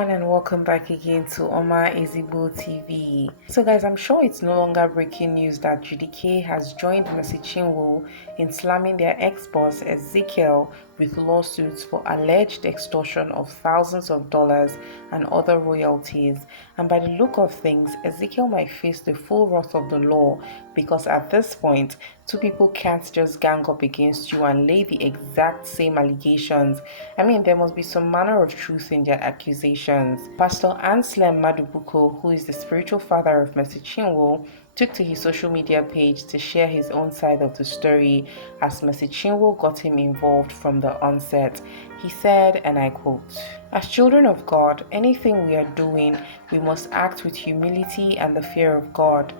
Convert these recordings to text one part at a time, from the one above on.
everyone, and welcome back again to Oma Ezigbo TV. So guys, I'm sure it's no longer breaking news that judikay has joined Mercy Chinwo in slamming their ex-boss Ezekiel with lawsuits for alleged extortion of thousands of dollars and other royalties. And by the look of things, Ezekiel might face the full wrath of the law, because at this point, two people can't just gang up against you and lay the exact same allegations. I mean, there must be some manner of truth in their accusations. Pastor Madubuko, who is the spiritual father of Mercy Chinwo, took to his social media page to share his own side of the story as Mercy Chinwo got him involved from the onset. He said, and I quote, "As children of God, anything we are doing, we must act with humility and the fear of God.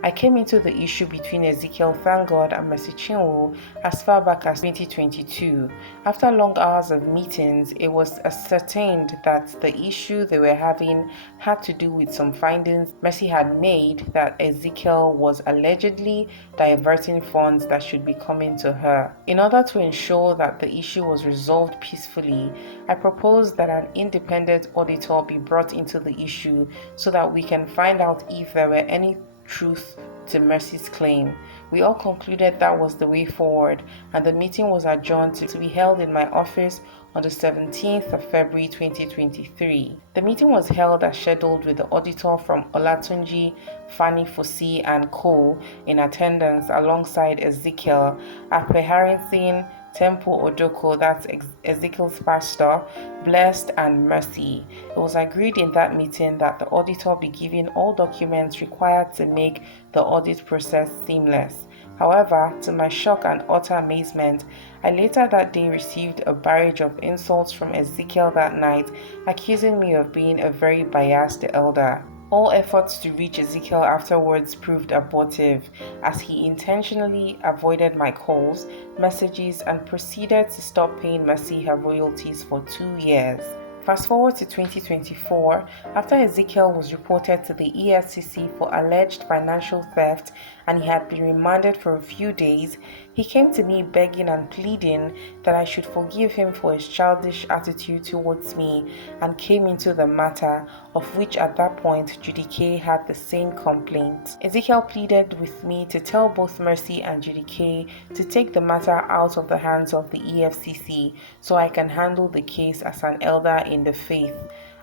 I came into the issue between Ezekiel, thank God, and Mercy Chinwo as far back as 2022. After long hours of meetings, it was ascertained that the issue they were having had to do with some findings Mercy had made that Ezekiel was allegedly diverting funds that should be coming to her. In order to ensure that the issue was resolved peacefully, I proposed that an independent auditor be brought into the issue so that we can find out if there were any truth to Mercy's claim. We all concluded that was the way forward, and the meeting was adjourned to be held in my office on the 17th of February 2023. The meeting was held as scheduled with the auditor from Olatunji, Fanny Fosi and Co. in attendance alongside Ezekiel, Ape Temple Odoko, that's Ezekiel's pastor, Blessed, and Mercy. It was agreed in that meeting that the auditor be given all documents required to make the audit process seamless. However, to my shock and utter amazement, I later that day received a barrage of insults from Ezekiel that night, accusing me of being a very biased elder. All efforts to reach Ezekiel afterwards proved abortive, as he intentionally avoided my calls, messages, and proceeded to stop paying Mercy her royalties for 2 years. Fast forward to 2024, after Ezekiel was reported to the EFCC for alleged financial theft and he had been remanded for a few days, he came to me begging and pleading that I should forgive him for his childish attitude towards me, and came into the matter, of which at that point judikay had the same complaint. Ezekiel pleaded with me to tell both Mercy and judikay to take the matter out of the hands of the EFCC so I can handle the case as an elder in the faith.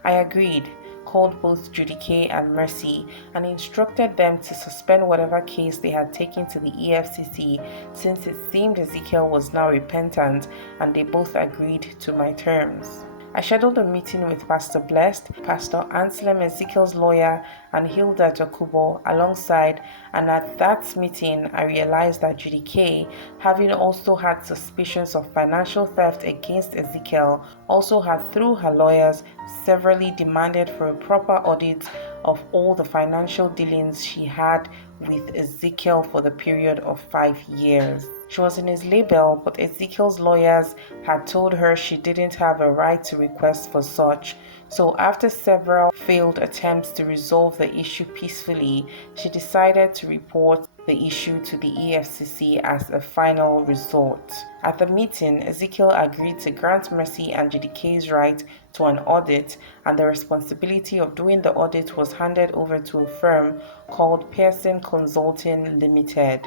I agreed, called both judikay and Mercy, and instructed them to suspend whatever case they had taken to the EFCC, since it seemed Ezekiel was now repentant, and they both agreed to my terms. I scheduled a meeting with Pastor Blessed, Pastor Anselm, Ezekiel's lawyer, and Hilda Jacobo alongside, and at that meeting I realized that judikay, having also had suspicions of financial theft against Ezekiel, also had through her lawyers severally demanded for a proper audit of all the financial dealings she had with Ezekiel for the period of 5 years. She was in his label, but Ezekiel's lawyers had told her she didn't have a right to request for such. So after several failed attempts to resolve the issue peacefully, she decided to report the issue to the EFCC as a final resort. At the meeting, Ezekiel agreed to grant Mercy and judikay's right to an audit, and the responsibility of doing the audit was handed over to a firm called Pearson Consulting Limited.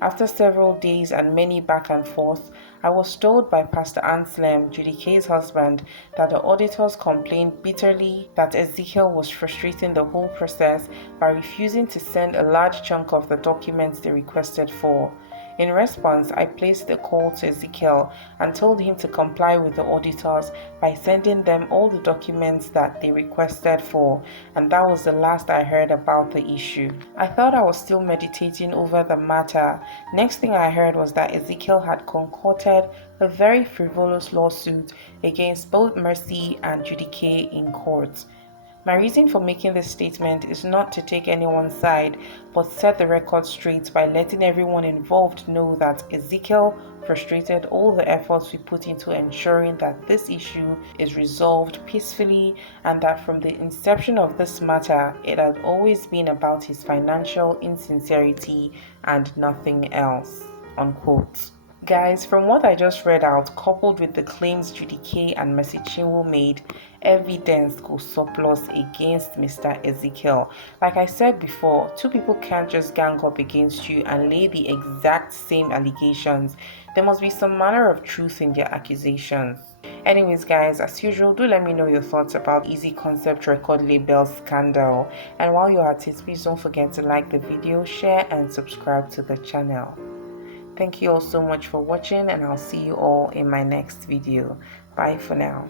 After several days and many back and forth, I was told by Pastor Anselm, judikay's husband, that the auditors complained bitterly that Ezekiel was frustrating the whole process by refusing to send a large chunk of the documents they requested for. In response, I placed a call to Ezekiel and told him to comply with the auditors by sending them all the documents that they requested for, and that was the last I heard about the issue. I thought I was still meditating over the matter. Next thing I heard was that Ezekiel had concocted a very frivolous lawsuit against both Mercy and judikay in court. My reason for making this statement is not to take anyone's side, but set the record straight by letting everyone involved know that Ezekiel frustrated all the efforts we put into ensuring that this issue is resolved peacefully, and that from the inception of this matter, it has always been about his financial insincerity and nothing else." Unquote. Guys, from what I just read out, coupled with the claims judikay and Mercy Chinwo made, evidence could surplus against Mr. Ezekiel. Like I said before, two people can't just gang up against you and lay the exact same allegations. There must be some manner of truth in their accusations. Anyways, guys, as usual, do let me know your thoughts about Eezee Conceptz record label scandal. And while you're at it, please don't forget to like the video, share, and subscribe to the channel. Thank you all so much for watching, and I'll see you all in my next video. Bye for now.